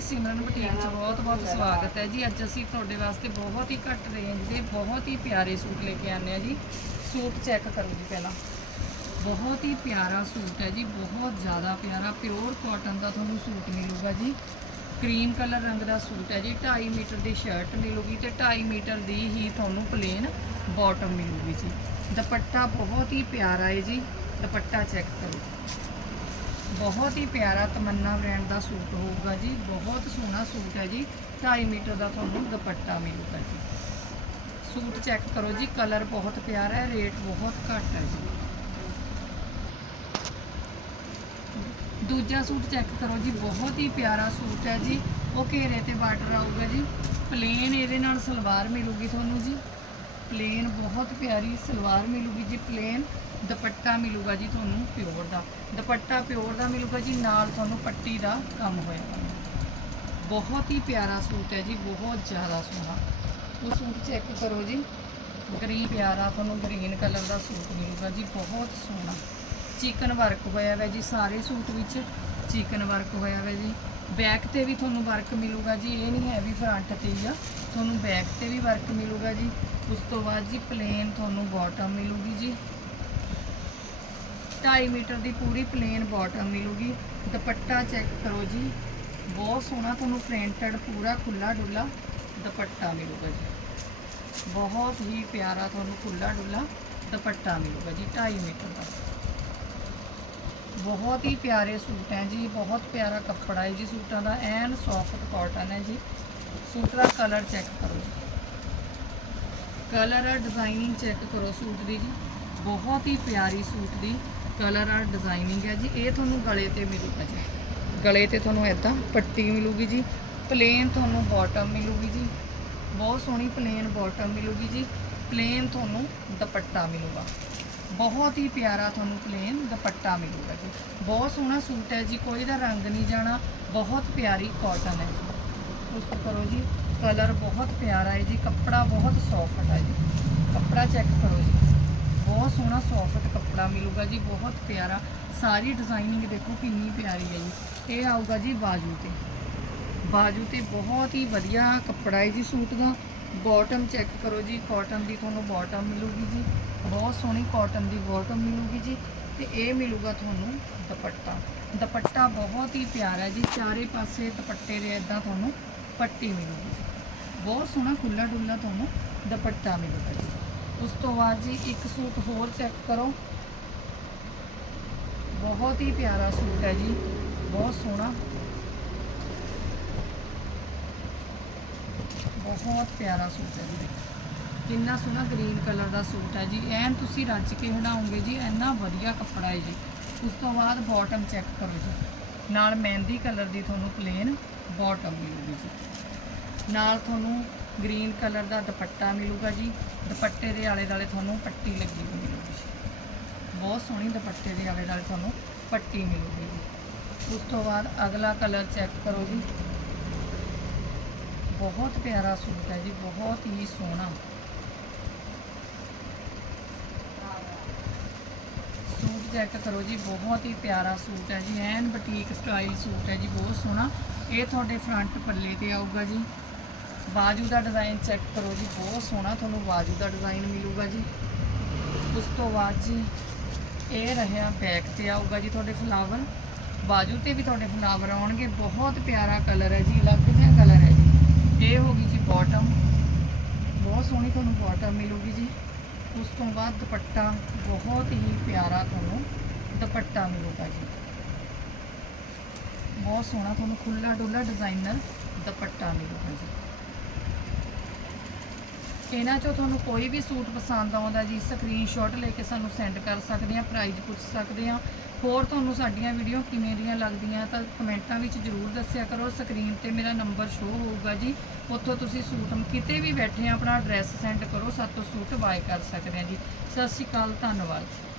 ਸਿਮਰਨ boutique 'ਚ ਬਹੁਤ-ਬਹੁਤ ਸਵਾਗਤ ਹੈ ਜੀ। ਅੱਜ ਅਸੀਂ ਤੁਹਾਡੇ ਵਾਸਤੇ ਬਹੁਤ ਹੀ ਘੱਟ ਰੇਂਜ ਦੇ ਬਹੁਤ ਹੀ ਪਿਆਰੇ ਸੂਟ ਲੈ ਕੇ ਆਨੇ ਆ ਜੀ। ਸੂਟ ਚੈੱਕ ਕਰੋ ਜੀ ਪਹਿਲਾਂ। ਬਹੁਤ ਹੀ ਪਿਆਰਾ ਸੂਟ ਹੈ ਜੀ, ਬਹੁਤ ਜ਼ਿਆਦਾ ਪਿਆਰਾ ਪਿਓਰ ਕਾਟਨ ਦਾ ਤੁਹਾਨੂੰ ਸੂਟ ਮਿਲੂਗਾ ਜੀ। ਕਰੀਮ ਕਲਰ ਰੰਗ ਦਾ ਸੂਟ ਹੈ ਜੀ 2.5 ਮੀਟਰ ਦੀ ਸ਼ਰਟ ਮਿਲੂਗੀ ਤੇ 2.5 ਮੀਟਰ ਦੀ ਹੀ ਤੁਹਾਨੂੰ ਪਲੇਨ ਬਾਟਮ ਮਿਲੂਗੀ ਜੀ। ਦੁਪੱਟਾ ਬਹੁਤ ਹੀ ਪਿਆਰਾ ਹੈ ਜੀ, ਦੁਪੱਟਾ ਚੈੱਕ ਕਰੋ। ਬਹੁਤ ਹੀ ਪਿਆਰਾ ਤਮੰਨਾ ਬ੍ਰਾਂਡ ਦਾ ਸੂਟ ਹੋਊਗਾ ਜੀ। ਬਹੁਤ ਸੋਹਣਾ ਸੂਟ ਹੈ ਜੀ। 2.5 ਮੀਟਰ ਦਾ ਤੁਹਾਨੂੰ ਦੁਪੱਟਾ ਮਿਲੂਗਾ ਜੀ। ਸੂਟ ਚੈੱਕ ਕਰੋ ਜੀ, ਕਲਰ ਬਹੁਤ ਪਿਆਰਾ ਹੈ, ਰੇਟ ਬਹੁਤ ਘੱਟ ਹੈ ਜੀ। ਦੂਜਾ ਸੂਟ ਚੈੱਕ ਕਰੋ ਜੀ, ਬਹੁਤ ਹੀ ਪਿਆਰਾ ਸੂਟ ਹੈ ਜੀ। ਉਹ ਘੇਰੇ ਤੇ ਬਾਰਡਰ ਆਊਗਾ ਜੀ। ਪਲੇਨ ਇਹਦੇ ਨਾਲ ਸਲਵਾਰ ਮਿਲੂਗੀ ਤੁਹਾਨੂੰ ਜੀ। ਪਲੇਨ ਬਹੁਤ ਪਿਆਰੀ ਸਲਵਾਰ ਮਿਲੂਗੀ ਜੀ, ਪਲੇਨ ਦੁਪੱਟਾ ਮਿਲੂਗਾ ਜੀ ਤੁਹਾਨੂੰ ਪਿਓਰ ਦਾ। ਦੁਪੱਟਾ ਪਿਓਰ ਦਾ ਮਿਲੂਗਾ ਜੀ, ਨਾਲ ਤੁਹਾਨੂੰ ਪੱਟੀ ਦਾ ਕੰਮ ਹੋਏਗਾ। ਬਹੁਤ ਹੀ ਪਿਆਰਾ ਸੂਟ ਹੈ ਜੀ, ਬਹੁਤ ਜ਼ਿਆਦਾ ਸੋਹਣਾ। ਉਹ ਸੂਟ ਚੈੱਕ ਕਰੋ ਜੀ ਗ੍ਰੀਨ ਪਿਆਰਾ ਤੁਹਾਨੂੰ ਗ੍ਰੀਨ ਕਲਰ ਦਾ ਸੂਟ ਮਿਲੂਗਾ ਜੀ, ਬਹੁਤ ਸੋਹਣਾ। ਚਿਕਨ ਵਰਕ ਹੋਇਆ ਹੋਇਆ ਜੀ, ਸਾਰੇ ਸੂਟ ਵਿੱਚ ਚਿਕਨ ਵਰਕ ਹੋਇਆ ਹੋਇਆ ਜੀ। ਬੈਕ ਤੇ ਵੀ ਤੁਹਾਨੂੰ ਵਰਕ ਮਿਲੂਗਾ ਜੀ, ਇਹ ਨਹੀਂ ਹੈ ਵੀ ਫਰੰਟ ਤੇ ਹੀ ਆ। ਤੁਹਾਨੂੰ ਬੈਕ ਤੇ ਵੀ ਵਰਕ ਮਿਲੂਗਾ ਜੀ। ਉਸ ਤੋਂ ਬਾਅਦ ਜੀ ਪਲੇਨ ਤੁਹਾਨੂੰ ਬਾਟਮ ਮਿਲੂਗੀ ਜੀ। 2.5 ਮੀਟਰ ਦੀ ਪੂਰੀ ਪਲੇਨ ਬਾਟਮ ਮਿਲੂਗੀ। ਦੁਪੱਟਾ ਚੈੱਕ ਕਰੋ ਜੀ। ਬਹੁਤ ਸੋਹਣਾ ਤੁਹਾਨੂੰ ਪ੍ਰਿੰਟਡ ਪੂਰਾ ਖੁੱਲਾ ਡੁੱਲਾ ਦੁਪੱਟਾ ਮਿਲੂਗਾ ਜੀ। ਬਹੁਤ ਹੀ ਪਿਆਰਾ ਤੁਹਾਨੂੰ ਖੁੱਲਾ ਡੁੱਲਾ ਦੁਪੱਟਾ ਮਿਲੂਗਾ ਜੀ 2.5 ਮੀਟਰ ਦਾ। ਬਹੁਤ ਹੀ ਪਿਆਰੇ ਸੂਟ ਹੈ ਜੀ। ਬਹੁਤ ਪਿਆਰਾ ਕੱਪੜਾ ਹੈ ਜੀ ਸੂਟਾਂ ਦਾ। ਐਨ ਸੌਫਟ ਕਾਟਨ ਹੈ ਜੀ। ਸੂਟ ਦਾ ਕਲਰ ਚੈੱਕ ਕਰੋ। ਜੀ ਕਲਰ ਆ ਡਿਜ਼ਾਈਨਿੰਗ ਚੈੱਕ ਕਰੋ ਸੂਟ ਦੀ ਜੀ। ਬਹੁਤ ਹੀ ਪਿਆਰੀ ਸੂਟ ਦੀ ਕਲਰ ਆ ਡਿਜ਼ਾਈਨਿੰਗ ਹੈ ਜੀ। ਇਹ ਤੁਹਾਨੂੰ ਗਲੇ ਤੇ ਮਿਲੂਗਾ ਜੀ। ਗਲੇ ਤੇ ਤੁਹਾਨੂੰ ਇਦਾਂ ਪੱਟੀ ਮਿਲੂਗੀ ਜੀ। ਪਲੇਨ ਤੁਹਾਨੂੰ ਬਾਟਮ ਮਿਲੂਗੀ ਜੀ। ਬਹੁਤ ਸੋਹਣੀ ਪਲੇਨ ਬਾਟਮ ਮਿਲੂਗੀ ਜੀ। ਪਲੇਨ ਤੁਹਾਨੂੰ ਦੁਪੱਟਾ ਮਿਲੂਗਾ। ਬਹੁਤ ਹੀ ਪਿਆਰਾ ਤੁਹਾਨੂੰ ਪਲੇਨ ਦੁਪੱਟਾ ਮਿਲੂਗਾ ਜੀ। ਬਹੁਤ ਸੋਹਣਾ ਸੂਟ ਹੈ ਜੀ। ਕੋਈ ਦਾ ਰੰਗ ਨਹੀਂ ਜਾਣਾ। ਬਹੁਤ ਪਿਆਰੀ ਕਾਟਨ ਹੈ ਜੀ। ਉਸ ਕਰੋ ਜੀ ਕਲਰ ਬਹੁਤ ਪਿਆਰਾ ਹੈ ਜੀ, ਕੱਪੜਾ ਬਹੁਤ ਸੌਫਟ ਹੈ ਜੀ। ਕੱਪੜਾ ਚੈੱਕ ਕਰੋ ਜੀ। ਬਹੁਤ ਸੋਹਣਾ ਸੌਫਟ ਕੱਪੜਾ ਮਿਲੂਗਾ ਜੀ, ਬਹੁਤ ਪਿਆਰਾ। ਸਾਰੀ ਡਿਜ਼ਾਈਨਿੰਗ ਦੇਖੋ ਕਿੰਨੀ ਪਿਆਰੀ ਹੈ ਜੀ। ਇਹ ਆਊਗਾ ਜੀ ਬਾਜੂ ਤੇ। ਬਾਜੂ ਤੇ ਬਹੁਤ ਹੀ ਵਧੀਆ ਕੱਪੜਾ ਹੈ ਜੀ ਸੂਟ ਦਾ। ਬਾਟਮ ਚੈੱਕ ਕਰੋ ਜੀ ਕਾਟਨ ਦੀ ਤੁਹਾਨੂੰ ਬਾਟਮ ਮਿਲੂਗੀ ਜੀ। ਬਹੁਤ ਸੋਹਣੀ ਕਾਟਨ ਦੀ ਬਾਟਮ ਮਿਲੂਗੀ ਜੀ। ਤੇ ਇਹ ਮਿਲੂਗਾ ਤੁਹਾਨੂੰ ਦੁਪੱਟਾ। ਦੁਪੱਟਾ ਬਹੁਤ ਹੀ ਪਿਆਰਾ ਹੈ ਜੀ। ਚਾਰੇ ਪਾਸੇ ਦੁਪੱਟੇ ਦੇ ਇਦਾਂ ਤੁਹਾਨੂੰ ਪੱਟੀ ਮਿਲੂਗੀ। ਜੀ ਬਹੁਤ ਸੋਹਣਾ ਖੁੱਲਾ ਡੁੱਲਾ ਤੁਹਾਨੂੰ ਦੁਪੱਟਾ ਮਿਲੂਗਾ ਜੀ। ਉਸ ਤੋਂ ਬਾਅਦ ਜੀ ਇੱਕ ਸੂਟ ਹੋਰ ਚੈੱਕ ਕਰੋ। ਬਹੁਤ ਹੀ ਪਿਆਰਾ ਸੂਟ ਹੈ ਜੀ। ਬਹੁਤ ਸੋਹਣਾ। ਬਹੁਤ ਪਿਆਰਾ ਸੂਟ ਹੈ ਜੀ। ਦੇਖੋ। ਕਿੰਨਾ ਸੋਹਣਾ ਗ੍ਰੀਨ ਕਲਰ ਦਾ ਸੂਟ ਹੈ ਜੀ। ਐਨ ਤੁਸੀਂ ਰੱਜ ਕੇ ਹਟਾਓਗੇ ਜੀ ਇੰਨਾ ਵਧੀਆ ਕੱਪੜਾ ਹੈ ਜੀ। ਉਸ ਤੋਂ ਬਾਅਦ ਬਾਟਮ ਚੈੱਕ ਕਰੋ ਜੀ। ਨਾਲ ਮਹਿੰਦੀ ਕਲਰ ਦੀ ਤੁਹਾਨੂੰ ਪਲੇਨ ਬਾਟਮ ਮਿਲੂਗੀ ਜੀ। ਨਾਲ ਤੁਹਾਨੂੰ ਗ੍ਰੀਨ ਕਲਰ ਦਾ ਦੁਪੱਟਾ ਮਿਲੂਗਾ ਜੀ। ਦੁਪੱਟੇ ਦੇ ਆਲੇ ਦਾਲੇ ਤੁਹਾਨੂੰ ਪੱਟੀ ਲੱਗੀ ਹੋਈ ਮਿਲੂਗੀ ਜੀ। ਬਹੁਤ ਸੋਹਣੀ ਦੁਪੱਟੇ ਦੇ ਆਲੇ ਦਾਲੇ ਤੁਹਾਨੂੰ ਪੱਟੀ ਮਿਲੂਗੀ ਜੀ। ਉਸ ਤੋਂ ਬਾਅਦ ਅਗਲਾ ਕਲਰ ਚੈੱਕ ਕਰੋ ਜੀ। ਬਹੁਤ ਪਿਆਰਾ ਸੂਟ ਹੈ ਜੀ, ਬਹੁਤ ਹੀ ਸੋਹਣਾ ਸੂਟ ਚੈੱਕ ਕਰੋ ਜੀ, ਬਹੁਤ ਹੀ ਪਿਆਰਾ ਸੂਟ ਹੈ ਜੀ, ਐਨ ਬੁਟੀਕ ਸਟਾਈਲ ਸੂਟ ਹੈ ਜੀ, ਬਹੁਤ ਸੋਹਣਾ। ਇਹ ਤੁਹਾਡੇ ਫਰੰਟ ਪੱਲੇ ਤੇ ਆਊਗਾ ਜੀ। ਬਾਜੂ ਦਾ ਡਿਜ਼ਾਈਨ ਚੈੱਕ ਕਰੋ ਜੀ, ਬਹੁਤ ਸੋਹਣਾ ਤੁਹਾਨੂੰ ਬਾਜੂ ਦਾ ਡਿਜ਼ਾਈਨ ਮਿਲੂਗਾ ਜੀ। ਉਸ ਤੋਂ ਬਾਅਦ ਜੀ, ਇਹ ਰਹਿਆ ਬੈਕ ਤੇ ਆਊਗਾ ਜੀ ਤੁਹਾਡੇ ਫਲਾਵਰ। ਬਾਜੂ ਤੇ ਵੀ ਤੁਹਾਡੇ ਫਲਾਵਰ ਆਉਣਗੇ, ਬਹੁਤ ਪਿਆਰਾ ਕਲਰ ਹੈ ਜੀ, ਅਲੱਗ ਜਿਹਾ ਕਲਰ ਹੈ ਜੀ। ਇਹ ਹੋ ਗਈ ਜੀ ਬਾਟਮ ਬਹੁਤ ਸੋਹਣੀ ਤੁਹਾਨੂੰ ਬਾਟਮ ਮਿਲੂਗੀ ਜੀ। ਉਸ ਤੋਂ ਬਾਅਦ ਦੁਪੱਟਾ ਬਹੁਤ ਹੀ ਪਿਆਰਾ ਤੁਹਾਨੂੰ ਦੁਪੱਟਾ ਮਿਲੂਗਾ ਜੀ। ਬਹੁਤ ਸੋਹਣਾ ਤੁਹਾਨੂੰ ਖੁੱਲਾ ਡੁੱਲਾ ਡਿਜ਼ਾਈਨਰ ਦੁਪੱਟਾ ਮਿਲੂਗਾ ਜੀ। ਇਹਨਾਂ ਚੋਂ ਤੁਹਾਨੂੰ ਕੋਈ ਵੀ ਸੂਟ ਪਸੰਦ ਆਉਂਦਾ ਜੀ ਸਕਰੀਨਸ਼ਾਟ ਲੈ ਕੇ ਸਾਨੂੰ ਸੈਂਡ ਕਰ ਸਕਦੇ ਆ ਪ੍ਰਾਈਸ ਪੁੱਛ ਸਕਦੇ ਆ ਹੋਰ ਤੁਹਾਨੂੰ ਸਾਡੀਆਂ ਵੀਡੀਓ ਕਿਵੇਂ ਦੀਆਂ ਲੱਗਦੀਆਂ ਤਾਂ ਕਮੈਂਟਾਂ ਵਿੱਚ ਜਰੂਰ ਦੱਸਿਆ ਕਰੋ। ਸਕਰੀਨ ਤੇ ਮੇਰਾ ਨੰਬਰ ਸ਼ੋ ਹੋਊਗਾ ਜੀ। ਉੱਥੋਂ ਤੁਸੀਂ ਸੂਟ ਕਿਤੇ ਵੀ ਬੈਠੇ ਆ, ਆਪਣਾ ਐਡਰੈਸ ਸੈਂਡ ਕਰੋ ਸਾਤੋਂ ਸੂਟ ਬਾਏ ਕਰ ਸਕਦੇ ਆ ਜੀ। ਸਤਿ ਸ਼੍ਰੀ ਅਕਾਲ, ਧੰਨਵਾਦ।